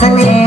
for me.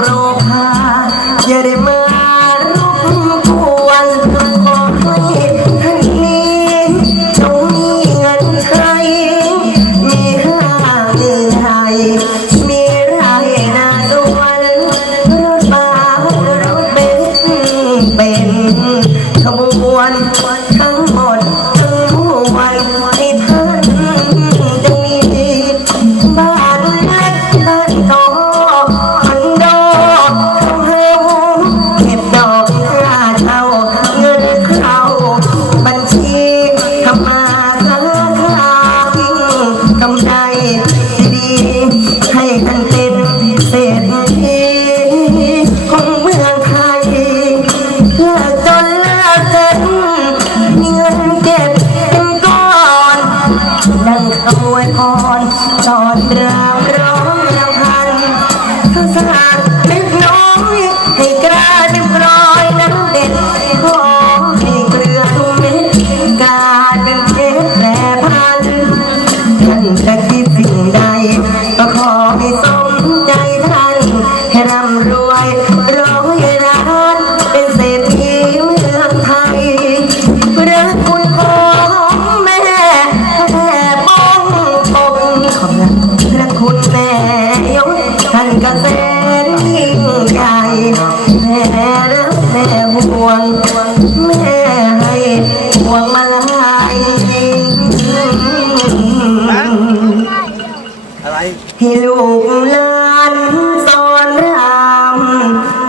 โรคาเย่าได้มารบกวนขอให้ท่านนี้จงมีเงินใช้มีห้างมีไทยมีรายนาดวนรถบ้ารถเบนเป็นขบวน ต้อวยพรตอนเราวร้องเราพันสร้างเล็กน้อยให้กัน พระคุแม่ยกท่ก็แสนใหแม่รักแม่ห่วงแม่ให้ห่วงมาหลให้ลูกหลานสอนราม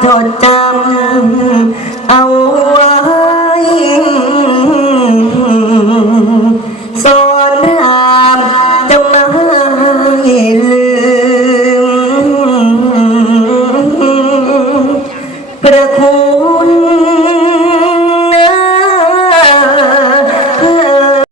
จดจำ